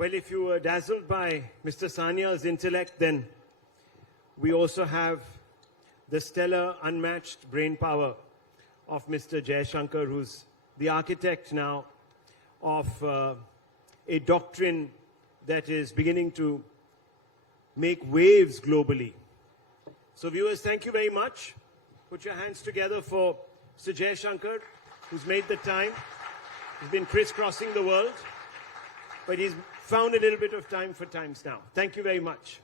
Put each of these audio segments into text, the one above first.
Well, if you were dazzled by Mr. Sania's intellect, then we also have the stellar, unmatched brain power of Mr. Jaishankar, who's the architect now of a doctrine that is beginning to make waves globally. So viewers, thank you very much. Put your hands together for Mr. Jaishankar, who's made the time. He's been crisscrossing the world, but he's found a little bit of time for Times Now. Thank you very much.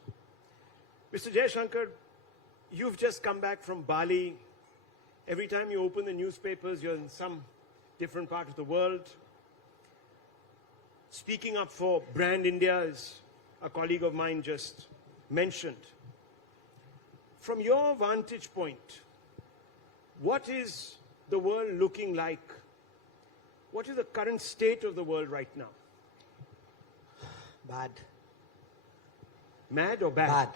Mr. Jaishankar, you've just come back from Bali. Every time you open the newspapers, you're in some different part of the world. Speaking up for Brand India, as a colleague of mine just mentioned. From your vantage point, what is the world looking like? What is the current state of the world right now? Bad. Mad or bad?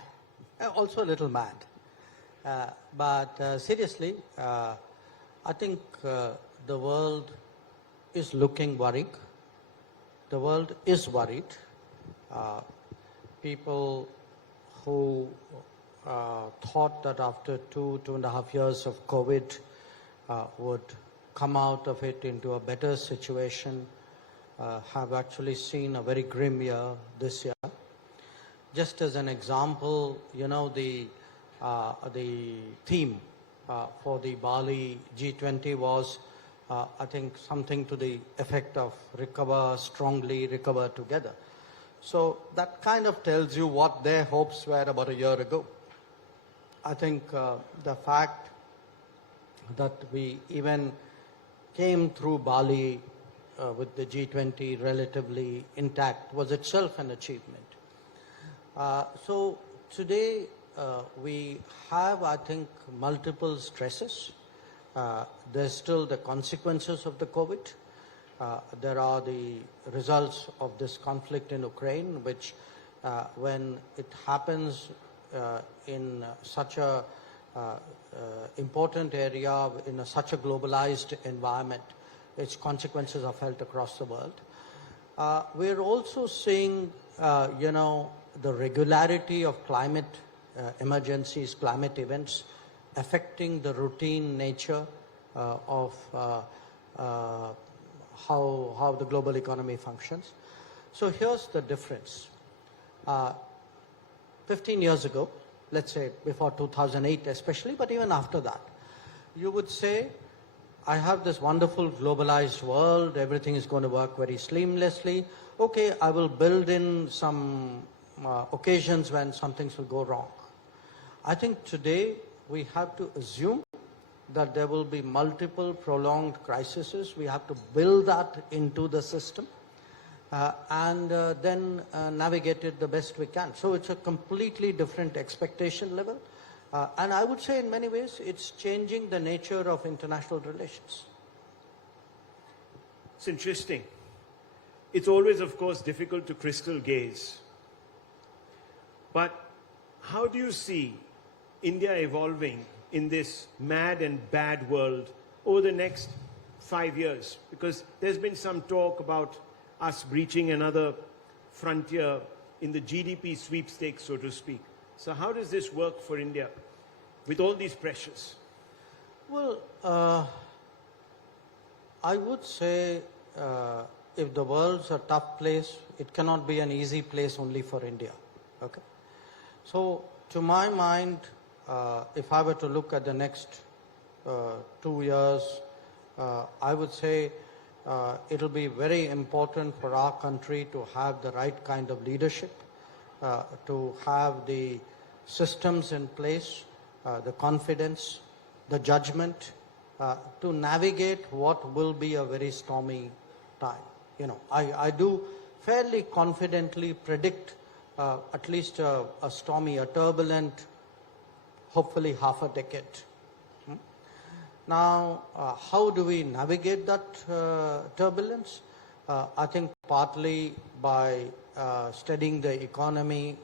Bad. Also a little mad. But seriously, I think the world is looking worried. The world is worried. People who thought that after 2.5 years of COVID would come out of it into a better situation have actually seen a very grim year this year. Just as an example, you know, the theme for the Bali G20 was, I think, something to the effect of recover strongly, recover together. So that kind of tells you what their hopes were about a year ago. I think the fact that we even came through Bali with the G20 relatively intact was itself an achievement. So today we have, I think, multiple stresses. There's still the consequences of the COVID. There are the results of this conflict in Ukraine, which when it happens in such a important area, in such a globalized environment, its consequences are felt across the world. We're also seeing, you know, the regularity of climate emergencies, climate events affecting the routine nature of how the global economy functions. So here's the difference. 15 years ago, let's say before 2008 especially, but even after that, you would say, I have this wonderful globalized world, everything is going to work very seamlessly. Okay, I will build in some occasions when some things will go wrong. I think today we have to assume that there will be multiple prolonged crises. We have to build that into the system and then navigate it the best we can. So it's a completely different expectation level. And I would say in many ways it's changing the nature of international relations. It's interesting. It's always, of course, difficult to crystal gaze. But how do you see India evolving in this mad and bad world over the next 5 years? Because there's been some talk about us breaching another frontier in the GDP sweepstakes, so to speak. So how does this work for India with all these pressures? Well, I would say if the world's a tough place, it cannot be an easy place only for India. Okay. So to my mind, if I were to look at the next 2 years, I would say it'll be very important for our country to have the right kind of leadership, to have the systems in place, the confidence, the judgment, to navigate what will be a very stormy time. You know, I do fairly confidently predict at least a stormy, a turbulent, hopefully half a decade. Now, how do we navigate that turbulence? I think partly by studying the economy,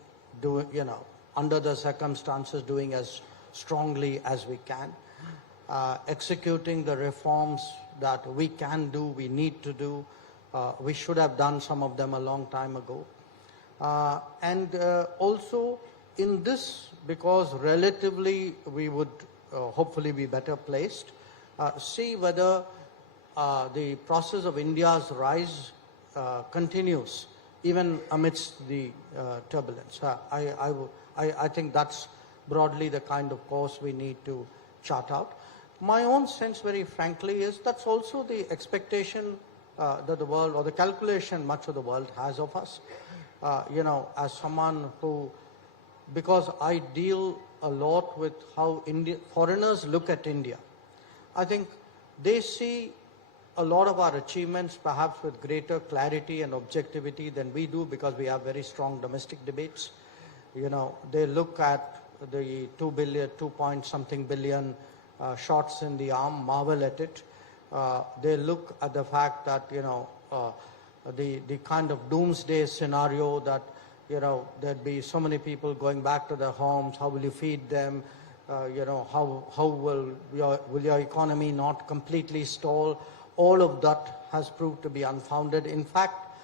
under the circumstances, doing as strongly as we can, executing the reforms that we can do, we need to do. We should have done some of them a long time ago. Also in this, because relatively we would hopefully be better placed, see whether the process of India's rise continues even amidst the turbulence. I think that's broadly the kind of course we need to chart out. My own sense, very frankly, is that's also the expectation that the world, or the calculation much of the world has of us. As someone who, because I deal a lot with how foreigners look at India, I think they see a lot of our achievements perhaps with greater clarity and objectivity than we do, because we have very strong domestic debates. They look at the 2 point something billion shots in the arm, marvel at it. They look at the fact that, the kind of doomsday scenario that, there'd be so many people going back to their homes, how will you feed them? How will your economy not completely stall? All of that has proved to be unfounded. In fact,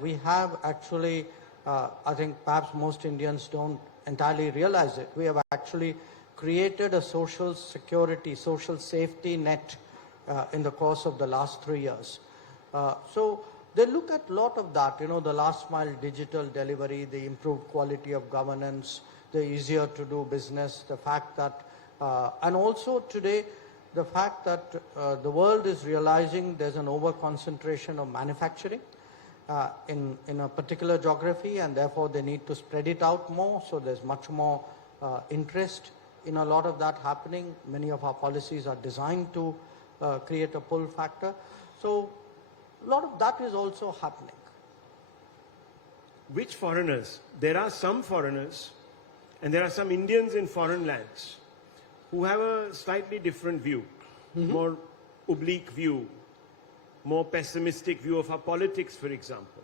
we have actually, I think perhaps most Indians don't entirely realize it, we have actually created a social security, social safety net in the course of the last 3 years. So they look at a lot of that, the last mile digital delivery, the improved quality of governance, the easier to do business, the fact that, and also today, the fact that the world is realizing there's an over-concentration of manufacturing in a particular geography, and therefore they need to spread it out more, so there's much more interest in a lot of that happening. Many of our policies are designed to create a pull factor. So a lot of that is also happening. Which foreigners? There are some foreigners, and there are some Indians in foreign lands who have a slightly different view, more oblique view, more pessimistic view of our politics, for example,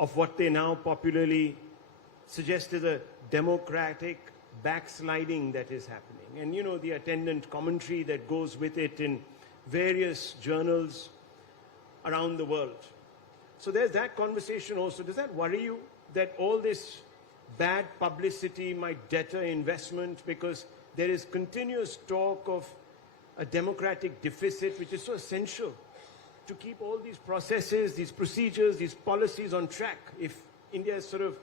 of what they now popularly suggest is a democratic backsliding that is happening. And the attendant commentary that goes with it in various journals around the world. So there's that conversation also. Does that worry you, that all this bad publicity might deter investment, because there is continuous talk of a democratic deficit, which is so essential to keep all these processes, these procedures, these policies on track? If India is sort of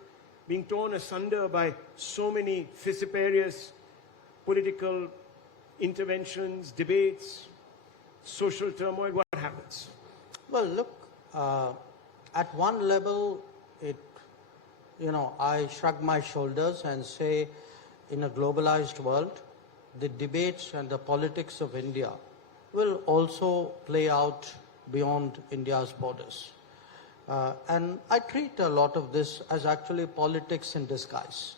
being torn asunder by so many vociferous political interventions, debates, social turmoil, what happens? Well, look, at one level, I shrug my shoulders and say, in a globalized world, the debates and the politics of India will also play out beyond India's borders. And I treat a lot of this as actually politics in disguise.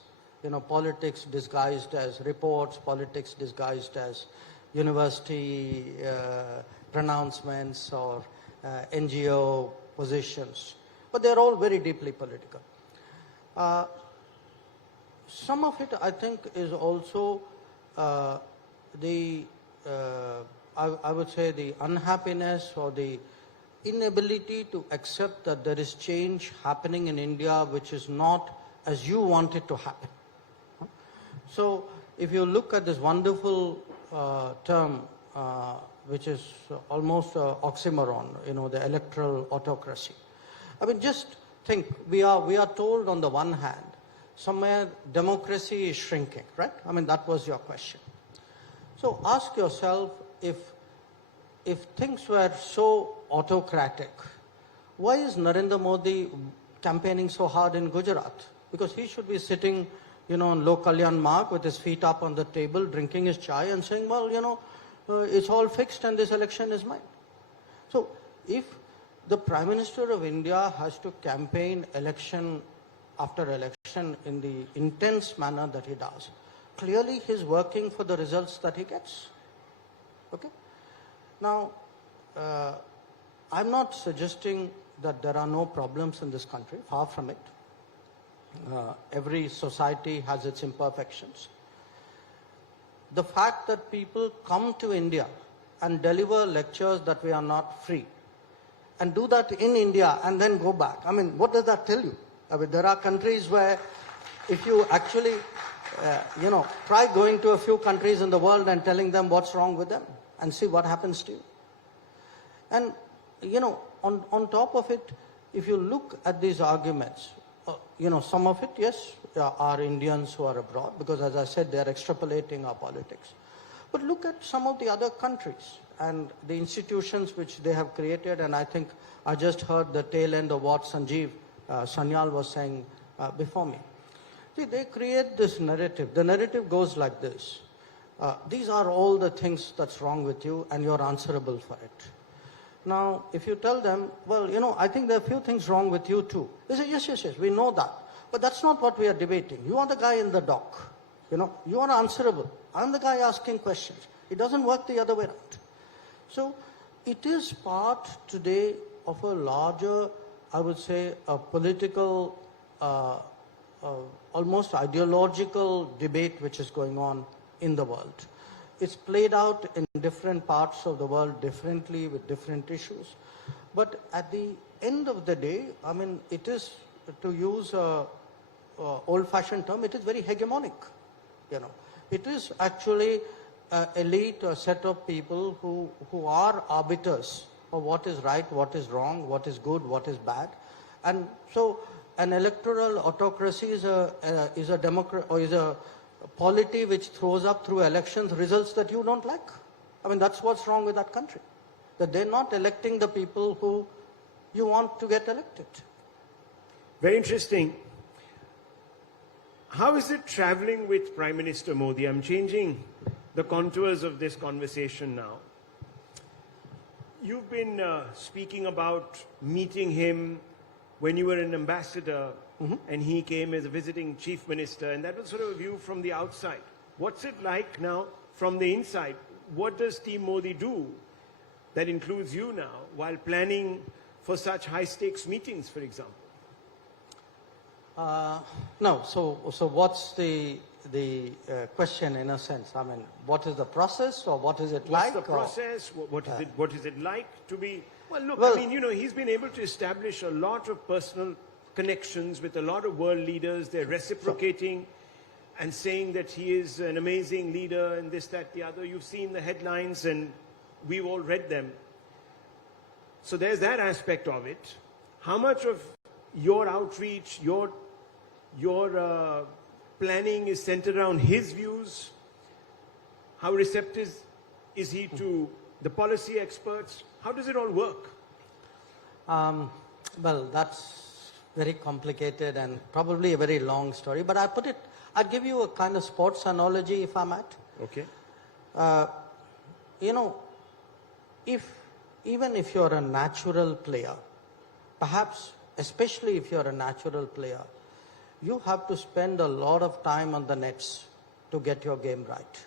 Politics disguised as reports, politics disguised as university pronouncements or NGO positions. But they're all very deeply political. Some of it, I think, is also I would say the unhappiness or the inability to accept that there is change happening in India which is not as you want it to happen. So if you look at this wonderful term, which is almost an oxymoron, the electoral autocracy. I mean, just think, we are told on the one hand, somewhere democracy is shrinking, right? I mean, that was your question. So ask yourself, if things were so autocratic, why is Narendra Modi campaigning so hard in Gujarat? Because he should be sitting, on Lok Kalyan Marg with his feet up on the table, drinking his chai and saying, well, it's all fixed and this election is mine. So if the Prime Minister of India has to campaign election after election in the intense manner that he does, clearly he's working for the results that he gets. Okay? Now, I'm not suggesting that there are no problems in this country, far from it. Every society has its imperfections. The fact that people come to India and deliver lectures that we are not free, and do that in India and then go back, I mean, what does that tell you? I mean, there are countries where if you actually, try going to a few countries in the world and telling them what's wrong with them and see what happens to you. And, on top of it, if you look at these arguments, some of it, yes, are Indians who are abroad, because as I said, they're extrapolating our politics. But look at some of the other countries and the institutions which they have created, and I think I just heard the tail end of what Sanjeev Sanyal was saying before me. See, they create this narrative. The narrative goes like this. These are all the things that's wrong with you, and you're answerable for it. Now, if you tell them, well, I think there are a few things wrong with you too. They say, yes, we know that. But that's not what we are debating. You are the guy in the dock. You are answerable. I'm the guy asking questions. It doesn't work the other way around. So, it is part today of a larger, I would say, a political, almost ideological debate which is going on in the world. It's played out in different parts of the world differently with different issues. But at the end of the day, I mean, it is, to use an old-fashioned term, it is very hegemonic. It is actually an elite, a set of people who are arbiters of what is right, what is wrong, what is good, what is bad. And so an electoral autocracy is a polity which throws up through elections results that you don't like. I mean, that's what's wrong with that country. That they're not electing the people who you want to get elected. Very interesting. How is it traveling with Prime Minister Modi? I'm changing the contours of this conversation now. You've been speaking about meeting him when you were an ambassador, and he came as a visiting chief minister, and that was sort of a view from the outside. What's it like now from the inside? What does Team Modi do that includes you now while planning for such high-stakes meetings, for example? No, so what's the question in a sense? I mean, what is the process, or what is it like? What's the process? What is it like to be? Well, look, Well, I mean, he's been able to establish a lot of personal connections with a lot of world leaders. They're reciprocating and saying that he is an amazing leader and this, that, the other. You've seen the headlines and we've all read them. So there's that aspect of it. How much of your outreach, your planning is centered around his views? How receptive is he to the policy experts? How does it all work? Well, that's very complicated and probably a very long story, but I'd give you a kind of sports analogy if I might. Okay. Even if you're a natural player, perhaps especially if you're a natural player, you have to spend a lot of time on the nets to get your game right.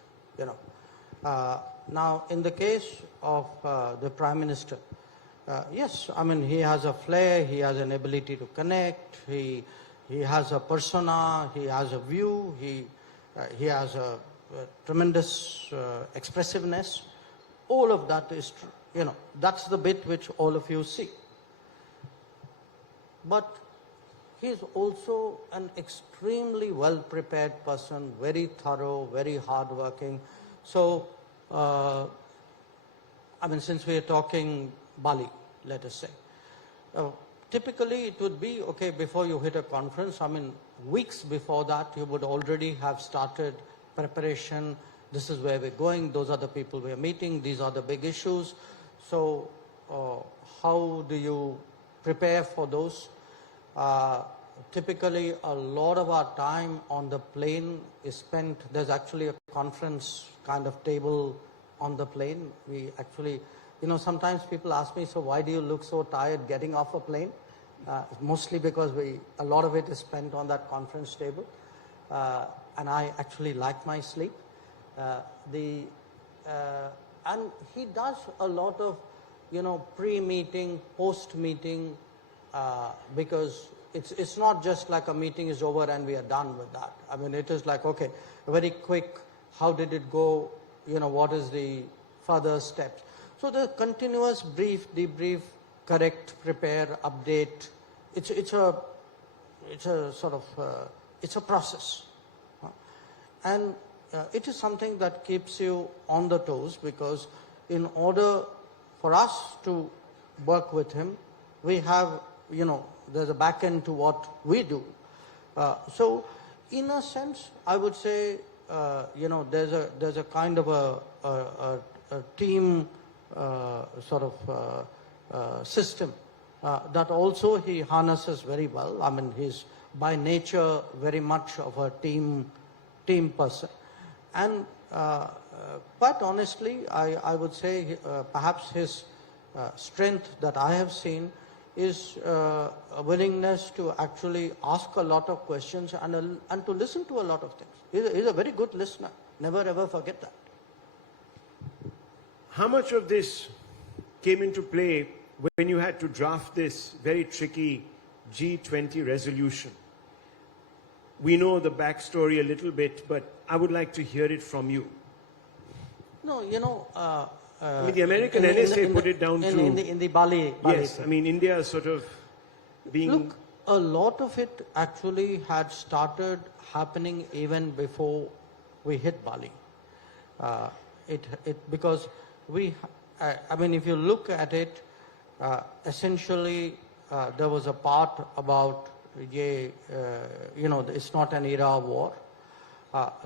Now, in the case of the Prime Minister, yes, I mean, he has a flair, he has an ability to connect, he has a persona, he has a view, he has a tremendous expressiveness. All of that is true. That's the bit which all of you see. But he's also an extremely well-prepared person, very thorough, very hardworking. So, I mean, since we are talking Bali, let us say, typically it would be, okay, before you hit a conference, I mean, weeks before that, you would already have started preparation. This is where we're going. Those are the people we're meeting. These are the big issues. So, how do you prepare for those? Typically, a lot of our time on the plane is spent, there's actually a conference kind of table on the plane. We actually, sometimes people ask me, so why do you look so tired getting off a plane? Mostly because a lot of it is spent on that conference table. And I actually like my sleep. And he does a lot of, pre-meeting, post-meeting, because it's not just like a meeting is over and we are done with that. I mean, it is like, okay, very quick, how did it go? What is the further steps? So the continuous brief, debrief, correct, prepare, update. It's a it's a sort of, it's a process. And it is something that keeps you on the toes, because in order for us to work with him, we have, there's a back end to what we do. So in a sense, I would say, there's a kind of a team sort of system that also he harnesses very well. I mean, he's by nature very much of a team person. And quite honestly, I would say perhaps his strength that I have seen is a willingness to actually ask a lot of questions and to listen to a lot of things. He's a very good listener. Never ever forget that. How much of this came into play when you had to draft this very tricky G20 resolution? We know the backstory a little bit, but I would like to hear it from you. No, I mean, the American NSA put it down to... In the Bali Yes, thing. I mean, India is sort of being... Look, a lot of it actually had started happening even before we hit Bali. Because I mean, if you look at it, essentially there was a part about, it's not an era of war.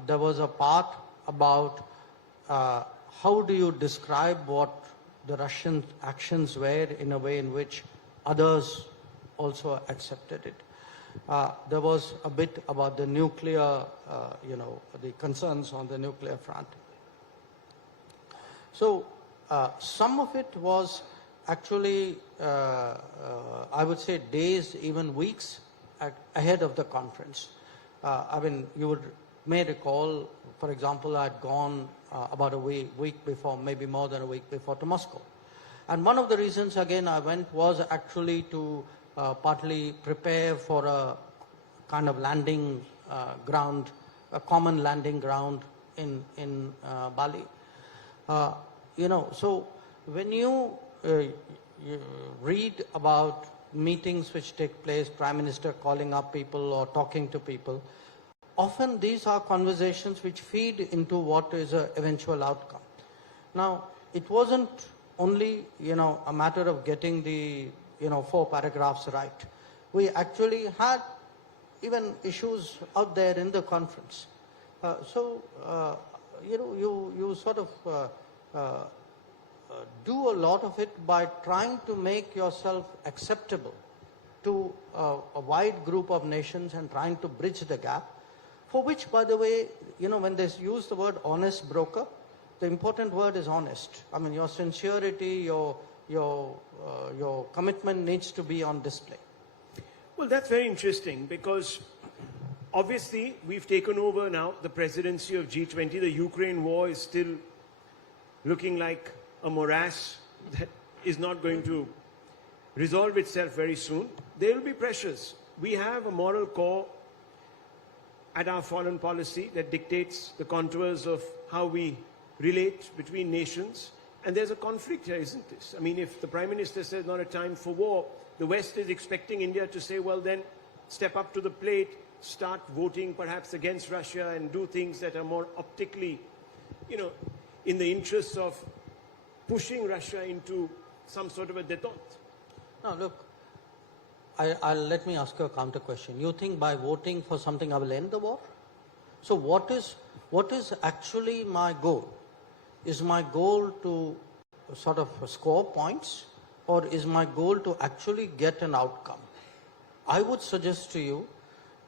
There was a part about how do you describe what the Russian actions were in a way in which others also accepted it. There was a bit about the nuclear, the concerns on the nuclear front. So some of it was actually, I would say days, even weeks ahead of the conference. I mean, you may recall, for example, I had gone about a week before, maybe more than a week before, to Moscow. And one of the reasons, again, I went was actually to partly prepare for a kind of landing ground, a common landing ground in Bali. So when you read about meetings which take place, Prime Minister calling up people or talking to people, often these are conversations which feed into what is an eventual outcome. Now, it wasn't only, a matter of getting the, 4 paragraphs right. We actually had even issues out there in the conference. You sort of do a lot of it by trying to make yourself acceptable to a wide group of nations and trying to bridge the gap, for which, by the way, when they use the word honest broker, the important word is honest. I mean, your sincerity, your commitment needs to be on display. Well, that's very interesting, because obviously we've taken over now the presidency of G20. The Ukraine war is still looking like a morass that is not going to resolve itself very soon. There will be pressures. We have a moral core at our foreign policy that dictates the contours of how we relate between nations. And there's a conflict here, isn't this? I mean, if the Prime Minister says not a time for war, the West is expecting India to say, well, then step up to the plate, start voting perhaps against Russia and do things that are more optically, in the interests of pushing Russia into some sort of a détente. Now, look, let me ask you a counter question. You think by voting for something I will end the war? So what is actually my goal? Is my goal to sort of score points, or is my goal to actually get an outcome? I would suggest to you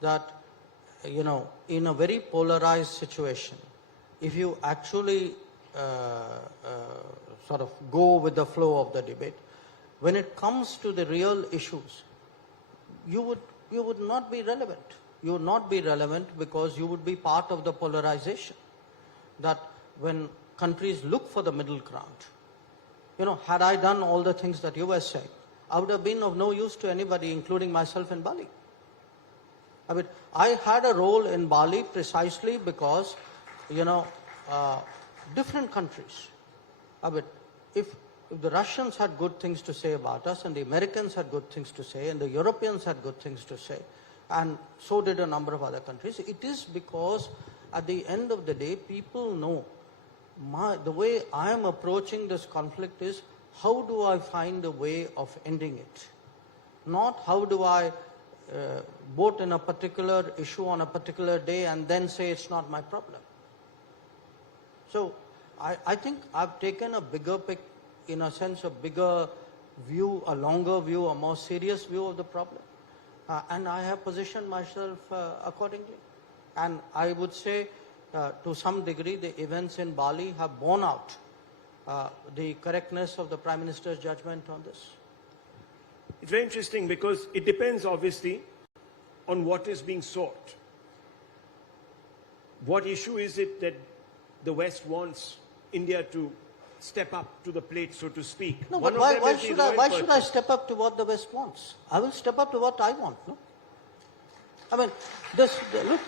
that, in a very polarized situation, if you actually sort of go with the flow of the debate, when it comes to the real issues, you would not be relevant. You would not be relevant because you would be part of the polarization. That when countries look for the middle ground, had I done all the things that you were saying, I would have been of no use to anybody, including myself in Bali. I mean, I had a role in Bali precisely because, different countries. I mean, if the Russians had good things to say about us, and the Americans had good things to say, and the Europeans had good things to say, and so did a number of other countries. It is because at the end of the day, people know the way I am approaching this conflict is how do I find a way of ending it? Not how do I vote in a particular issue on a particular day and then say it's not my problem. So I think I've taken a bigger in a sense, a bigger view, a longer view, a more serious view of the problem. And I have positioned myself accordingly. And I would say, to some degree, the events in Bali have borne out the correctness of the Prime Minister's judgment on this. It's very interesting because it depends, obviously, on what is being sought. What issue is it that the West wants India to step up to the plate, so to speak? No, but why should I step up to what the West wants? I will step up to what I want, no? I mean, look,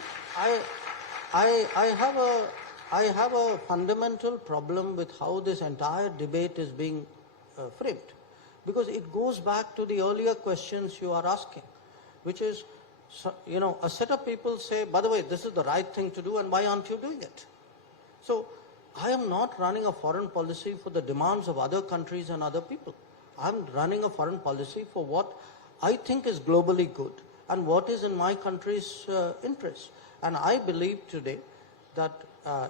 I have a fundamental problem with how this entire debate is being framed. Because it goes back to the earlier questions you are asking, which is, you know, a set of people say, by the way, this is the right thing to do and why aren't you doing it? So I am not running a foreign policy for the demands of other countries and other people. I'm running a foreign policy for what I think is globally good and what is in my country's interest. And I believe today that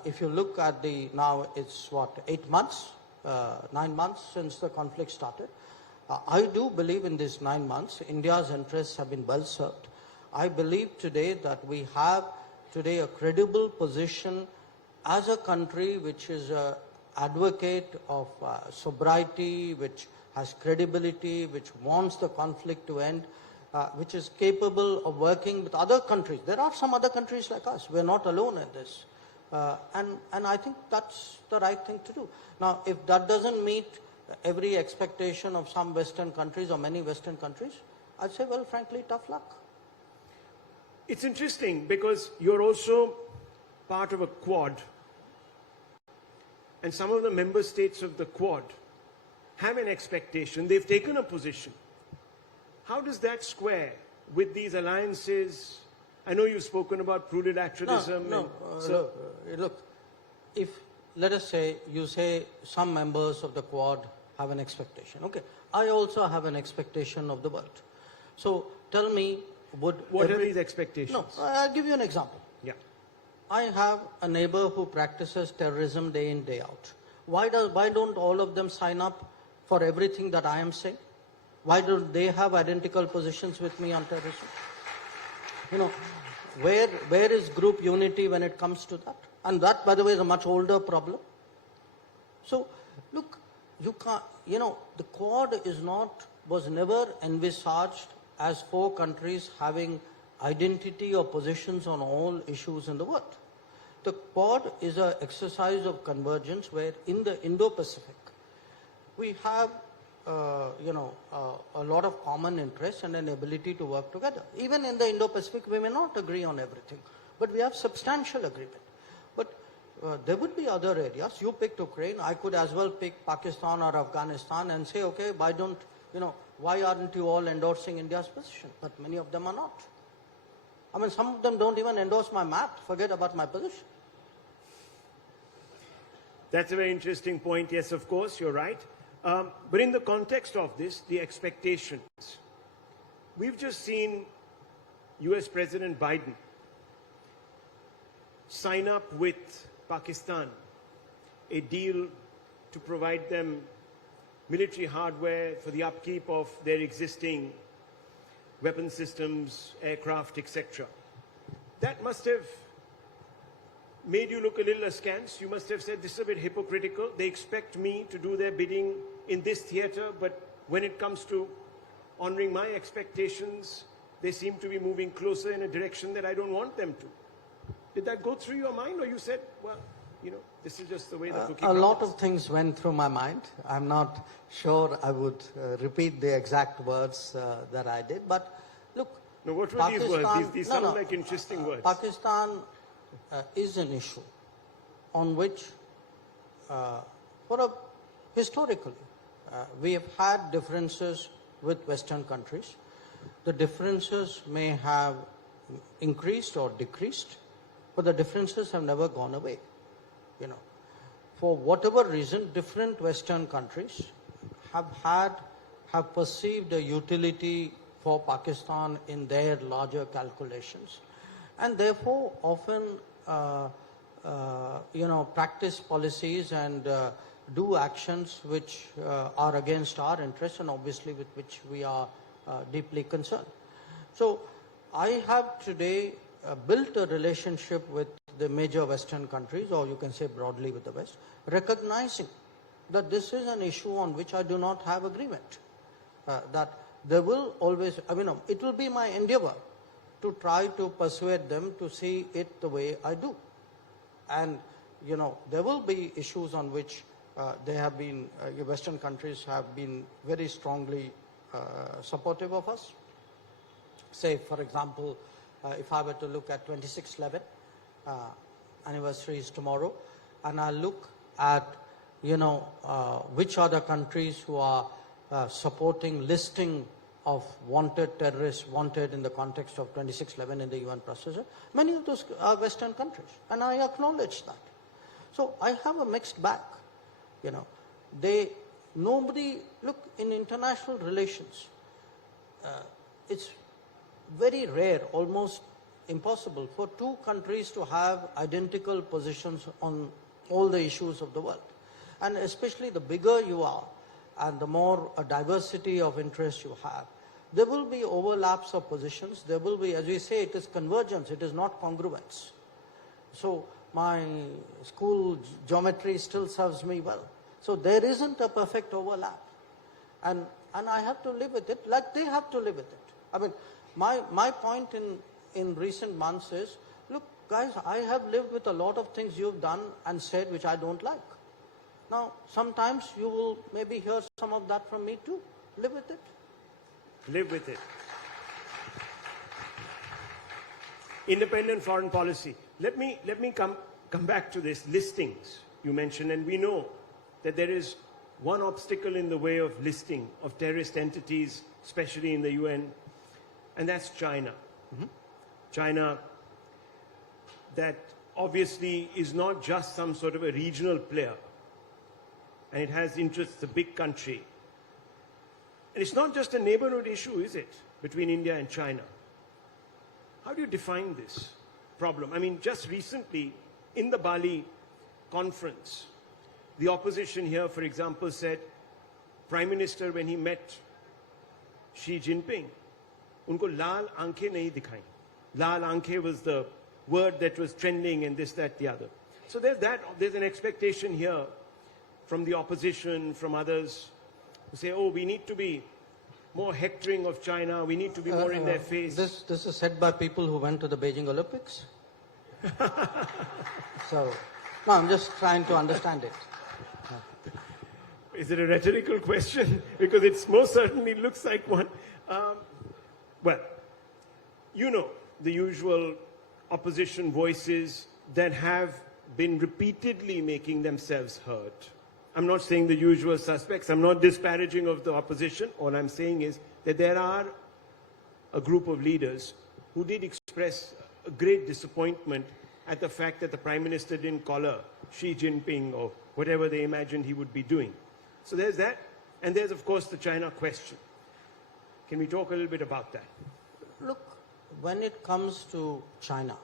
if you look at now it's what, 8 months, 9 months since the conflict started. I do believe in these 9 months, India's interests have been well served. I believe today that we have today a credible position as a country which is an advocate of sobriety, which has credibility, which wants the conflict to end, which is capable of working with other countries. There are some other countries like us. We're not alone in this. And I think that's the right thing to do. Now, if that doesn't meet every expectation of some Western countries or many Western countries, I'd say, well, frankly, tough luck. It's interesting because you're also part of a Quad, and some of the member states of the Quad have an expectation. They've taken a position. How does that square with these alliances? I know you've spoken about plurilateralism. Look, if, let us say, you say some members of the Quad have an expectation. Okay, I also have an expectation of the world. So tell me, what are these expectations? No, I'll give you an example. Yeah. I have a neighbor who practices terrorism day in, day out. Why don't all of them sign up for everything that I am saying? Why don't they have identical positions with me on terrorism? You know, where is group unity when it comes to that? And that, by the way, is a much older problem. So, look, you can't, you know, the Quad was never envisaged as 4 countries having identity or positions on all issues in the world. The Quad is an exercise of convergence where in the Indo-Pacific, we have, a lot of common interests and an ability to work together. Even in the Indo-Pacific, we may not agree on everything, but we have substantial agreement. But there would be other areas. You picked Ukraine. I could as well pick Pakistan or Afghanistan and say, okay, why aren't you all endorsing India's position? But many of them are not. I mean, some of them don't even endorse my map. Forget about my position. That's a very interesting point. Yes, of course, you're right. But in the context of this, the expectations, we've just seen US President Biden sign up with Pakistan a deal to provide them military hardware for the upkeep of their existing weapon systems, aircraft, etc. That must have made you look a little askance. You must have said, this is a bit hypocritical. They expect me to do their bidding in this theater, but when it comes to honoring my expectations, they seem to be moving closer in a direction that I don't want them to. Did that go through your mind, or you said, well, this is just the way the cookie crumbles? A lot of things went through my mind. I'm not sure I would repeat the exact words that I did, but look. No, what were these words? These sound like interesting words. Pakistan is an issue on which, historically, we have had differences with Western countries. The differences may have increased or decreased, but the differences have never gone away. You know, for whatever reason, different Western countries have perceived a utility for Pakistan in their larger calculations, and therefore often practice policies and do actions which are against our interests and obviously with which we are deeply concerned. So I have today built a relationship with the major Western countries, or you can say broadly with the West, recognizing that this is an issue on which I do not have agreement. That there will always, it will be my endeavor to try to persuade them to see it the way I do. And, there will be issues on which they have been, Western countries have been very strongly supportive of us. Say, for example, if I were to look at 26/11, anniversary is tomorrow, and I look at, which are the countries who are supporting listing of wanted terrorists, wanted in the context of 26/11 in the UN procedure, many of those are Western countries, and I acknowledge that. So I have a mixed bag. Look, in international relations, it's very rare, almost impossible for two countries to have identical positions on all the issues of the world. And especially the bigger you are and the more a diversity of interests you have, there will be overlaps of positions. There will be, as we say, it is convergence, it is not congruence. So my school geometry still serves me well. So there isn't a perfect overlap. And I have to live with it like they have to live with it. My point in recent months is, look, guys, I have lived with a lot of things you've done and said which I don't like. Now, sometimes you will maybe hear some of that from me too. Live with it. Live with it. Independent foreign policy. Let me come back to this listings you mentioned, and we know that there is one obstacle in the way of listing of terrorist entities, especially in the UN, and that's China. China, that obviously is not just some sort of a regional player, and it has interests, a big country. And it's not just a neighborhood issue, is it, between India and China? How do you define this problem? Just recently, in the Bali conference, the opposition here, for example, said, Prime Minister, when he met Xi Jinping, unko laal aankhein nahi dikhain. Laal aankhein was the word that was trending and this, that, the other. So there's an expectation here from the opposition, from others, who say, oh, we need to be more hectoring of China, we need to be more in their face. This is said by people who went to the Beijing Olympics. So, no, I'm just trying to understand it. Is it a rhetorical question? Because it most certainly looks like one. Well, the usual opposition voices that have been repeatedly making themselves heard. I'm not saying the usual suspects. I'm not disparaging of the opposition. All I'm saying is that there are a group of leaders who did express a great disappointment at the fact that the Prime Minister didn't collar Xi Jinping or whatever they imagined he would be doing. So there's that. And there's, of course, the China question. Can we talk a little bit about that? Look, when it comes to China,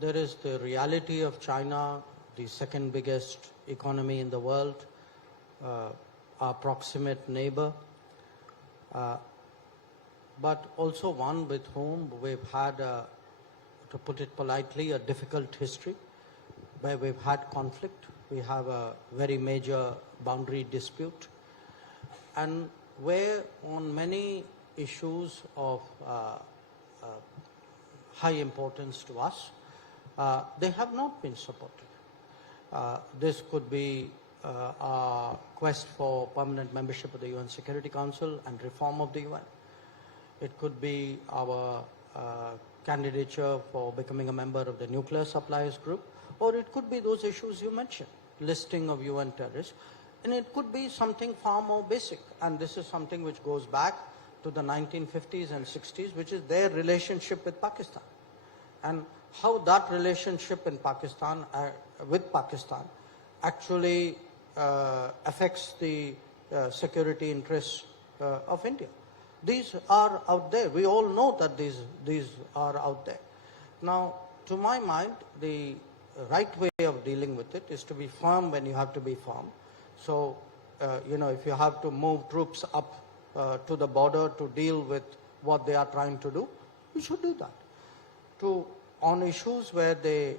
there is the reality of China, the second biggest economy in the world, our proximate neighbor, but also one with whom we've had, to put it politely, a difficult history, where we've had conflict. We have a very major boundary dispute, and where on many issues of high importance to us, they have not been supportive. This could be our quest for permanent membership of the UN Security Council and reform of the UN. It could be our candidature for becoming a member of the nuclear suppliers group, or it could be those issues you mentioned, listing of UN terrorists, and it could be something far more basic. And this is something which goes back to the 1950s and 60s, which is their relationship with Pakistan. And how that relationship in Pakistan, with Pakistan, actually affects the security interests of India. These are out there. We all know that these are out there. Now, to my mind, the right way of dealing with it is to be firm when you have to be firm. So, if you have to move troops up to the border to deal with what they are trying to do, you should do that. On issues where they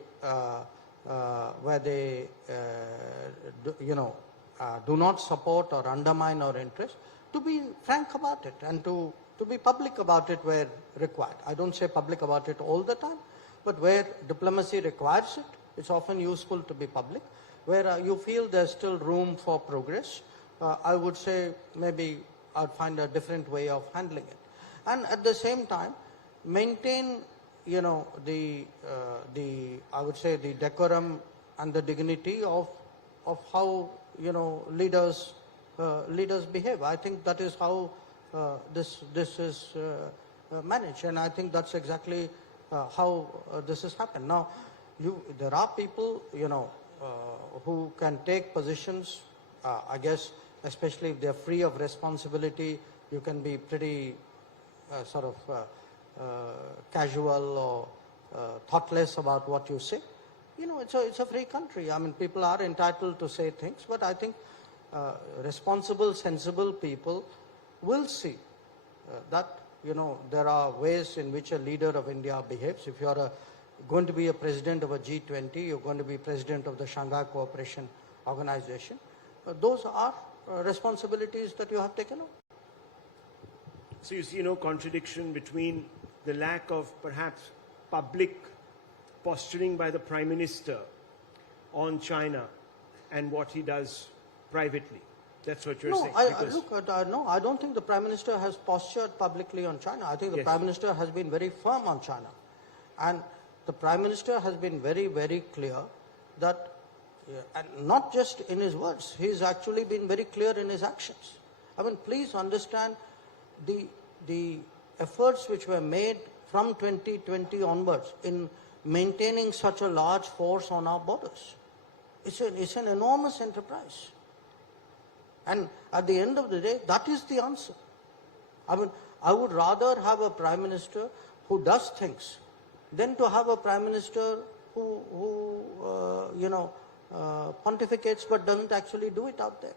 do not support or undermine our interests, to be frank about it and to be public about it where required. I don't say public about it all the time, but where diplomacy requires it, it's often useful to be public. Where you feel there's still room for progress, I would say maybe I'd find a different way of handling it. And at the same time, maintain, I would say the decorum and the dignity of how, leaders behave. I think that is how this is managed, and I think that's exactly how this has happened. Now, there are people, who can take positions, I guess, especially if they're free of responsibility, you can be pretty casual or thoughtless about what you say. It's a free country. I mean, people are entitled to say things, but I think responsible, sensible people will see that, there are ways in which a leader of India behaves. If you are going to be a president of a G20, you're going to be president of the Shanghai Cooperation Organization. Those are responsibilities that you have taken on. So you see no contradiction between the lack of perhaps public posturing by the Prime Minister on China and what he does privately. That's what you're saying. No, I don't think the Prime Minister has postured publicly on China. I think the Prime Minister has been very firm on China. And the Prime Minister has been very, very clear that, and not just in his words, he's actually been very clear in his actions. I mean, please understand the efforts which were made from 2020 onwards in maintaining such a large force on our borders. It's an enormous enterprise. And at the end of the day, that is the answer. I mean, I would rather have a Prime Minister who does things than to have a Prime Minister who pontificates but doesn't actually do it out there.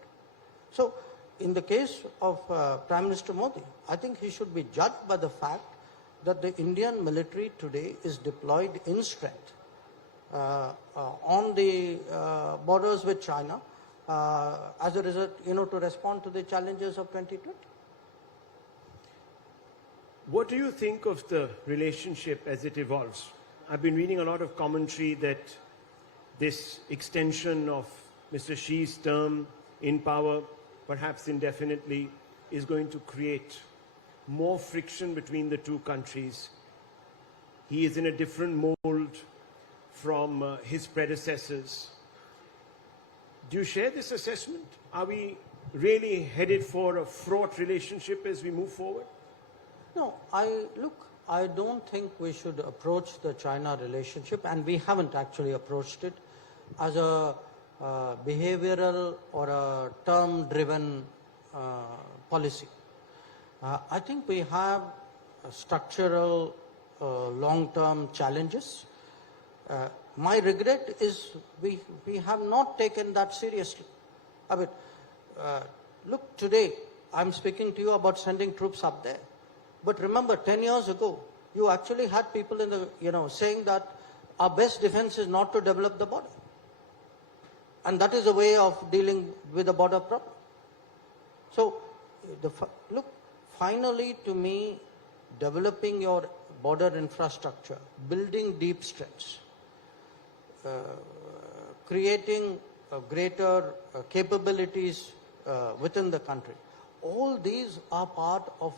So, in the case of Prime Minister Modi, I think he should be judged by the fact that the Indian military today is deployed in strength on the borders with China as a result, to respond to the challenges of 2020. What do you think of the relationship as it evolves? I've been reading a lot of commentary that this extension of Mr. Xi's term in power, perhaps indefinitely, is going to create more friction between the two countries. He is in a different mold from his predecessors. Do you share this assessment? Are we really headed for a fraught relationship as we move forward? No, I don't think we should approach the China relationship, and we haven't actually approached it, as a behavioral or a term-driven policy. I think we have structural, long-term challenges. My regret is we have not taken that seriously. I mean, look, today I'm speaking to you about sending troops up there. But remember, 10 years ago, you actually had people in the, saying that our best defense is not to develop the border. And that is a way of dealing with the border problem. So, look, finally, to me, developing your border infrastructure, building deep strengths, creating greater capabilities within the country, all these are part of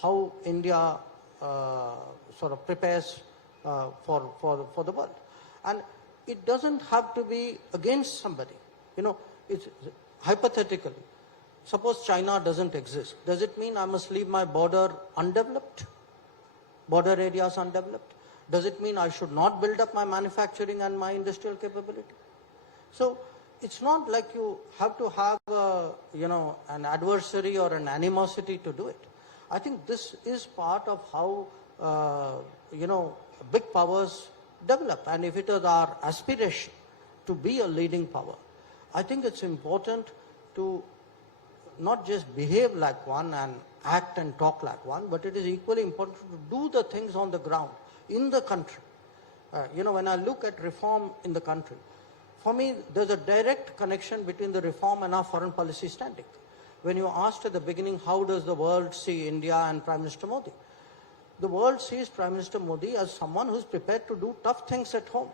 how India sort of prepares for the world. And it doesn't have to be against somebody. It's hypothetically, Suppose China doesn't exist. Does it mean I must leave my border undeveloped? Border areas undeveloped? Does it mean I should not build up my manufacturing and my industrial capability? So it's not like you have to have an adversary or an animosity to do it. I think this is part of how big powers develop, and if it is our aspiration to be a leading power, I think it's important to not just behave like one and act and talk like one, but it is equally important to do the things on the ground, in the country. When I look at reform in the country, for me, there's a direct connection between the reform and our foreign policy standing. When you asked at the beginning, how does the world see India and Prime Minister Modi? The world sees Prime Minister Modi as someone who's prepared to do tough things at home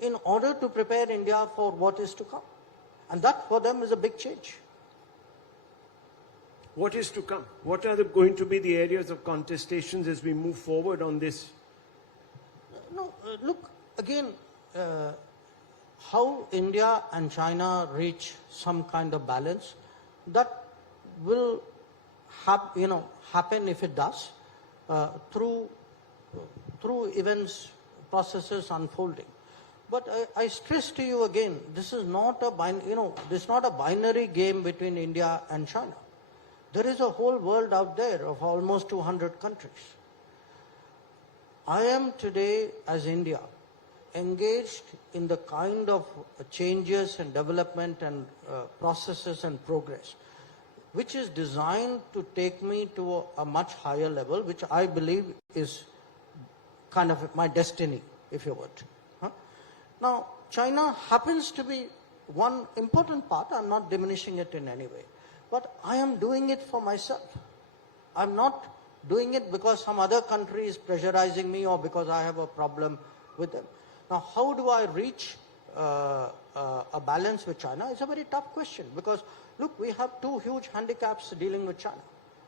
in order to prepare India for what is to come. And that for them is a big change. What is to come? What are going to be the areas of contestations as we move forward on this? Look, again, how India and China reach some kind of balance, that will happen if it does, through events, processes unfolding. But I stress to you again, this is not a binary game between India and China. There is a whole world out there of almost 200 countries. I am today, as India, engaged in the kind of changes and development and processes and progress, which is designed to take me to a much higher level, which I believe is kind of my destiny, if you would. Now, China happens to be one important part. I'm not diminishing it in any way. But I am doing it for myself. I'm not doing it because some other country is pressurizing me or because I have a problem with them. Now, how do I reach a balance with China? It's a very tough question because, look, we have two huge handicaps dealing with China.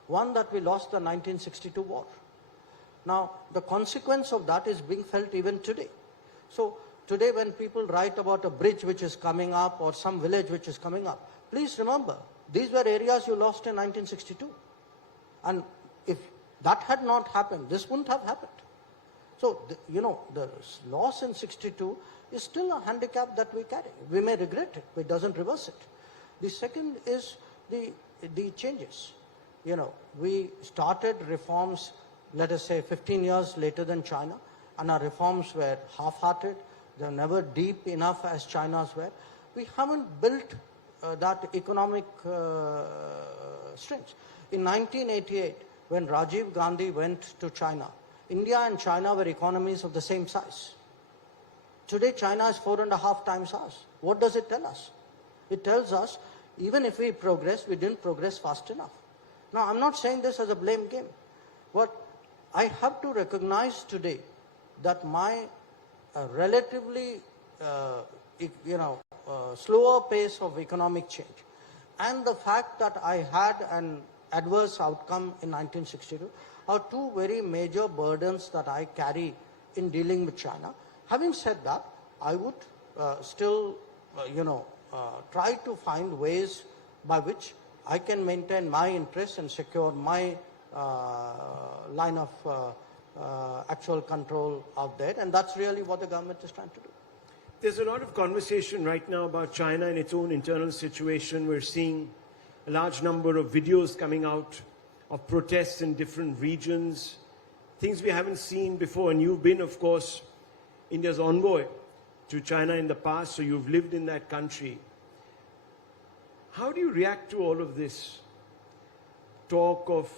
One, that we lost the 1962 war. Now, the consequence of that is being felt even today. So, today when people write about a bridge which is coming up or some village which is coming up, please remember, these were areas you lost in 1962. And if that had not happened, this wouldn't have happened. So, the loss in 62 is still a handicap that we carry. We may regret it, but it doesn't reverse it. The second is the changes. We started reforms, let us say, 15 years later than China, and our reforms were half-hearted. They were never deep enough as China's were. We haven't built that economic strength. In 1988, when Rajiv Gandhi went to China, India and China were economies of the same size. Today, China is 4.5 times ours. What does it tell us? It tells us, even if we progress, we didn't progress fast enough. Now, I'm not saying this as a blame game, but I have to recognize today that my relatively, slower pace of economic change and the fact that I had an adverse outcome in 1962 are two very major burdens that I carry in dealing with China. Having said that, I would still, try to find ways by which I can maintain my interests and secure my line of actual control out there. And that's really what the government is trying to do. There's a lot of conversation right now about China and its own internal situation. We're seeing a large number of videos coming out of protests in different regions, things we haven't seen before. And you've been, of course, India's envoy to China in the past, so you've lived in that country. How do you react to all of this talk of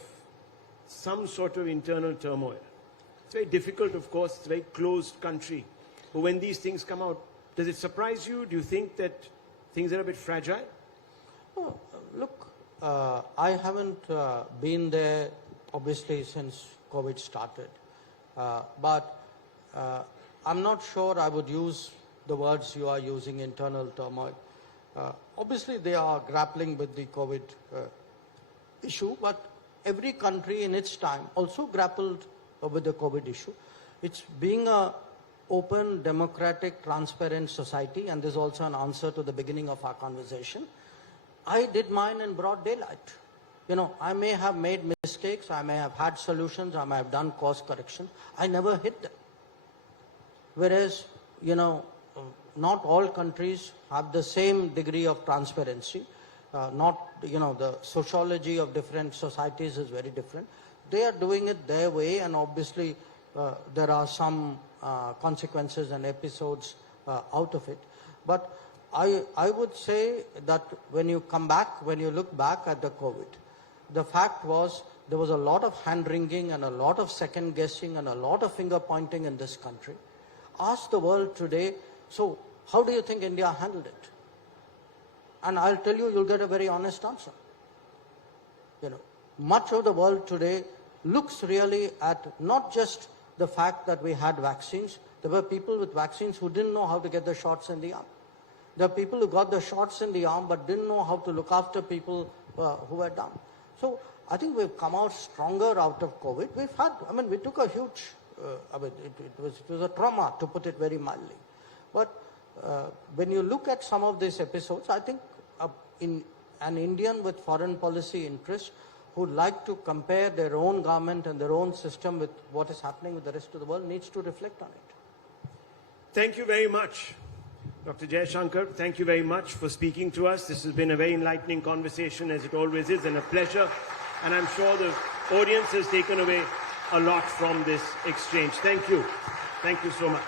some sort of internal turmoil? It's very difficult, of course. It's a very closed country. But when these things come out, does it surprise you? Do you think that things are a bit fragile? Oh, look, I haven't been there, obviously, since COVID started. But I'm not sure I would use the words you are using, internal turmoil. Obviously, they are grappling with the COVID issue, but every country in its time also grappled with the COVID issue. It's being a open, democratic, transparent society, and there's also an answer to the beginning of our conversation. I did mine in broad daylight. You know, I may have made mistakes, I may have had solutions, I may have done course correction. I never hit them. Whereas, you know, not all countries have the same degree of transparency. The sociology of different societies is very different. They are doing it their way, and obviously there are some consequences and episodes out of it. But I would say that when you look back at the COVID, the fact was there was a lot of hand-wringing and a lot of second-guessing and a lot of finger-pointing in this country. Ask the world today, so how do you think India handled it? And I'll tell you, you'll get a very honest answer. You know, much of the world today looks really at not just the fact that we had vaccines. There were people with vaccines who didn't know how to get the shots in the arm. There are people who got the shots in the arm but didn't know how to look after people who were down. So I think we've come out stronger out of COVID. We took a huge, it was a trauma, to put it very mildly. But when you look at some of these episodes, I think an Indian with foreign policy interests who'd like to compare their own government and their own system with what is happening with the rest of the world needs to reflect on it. Thank you very much, Dr. Jaishankar. Thank you very much for speaking to us. This has been a very enlightening conversation, as it always is, and a pleasure. And I'm sure the audience has taken away a lot from this exchange. Thank you. Thank you so much.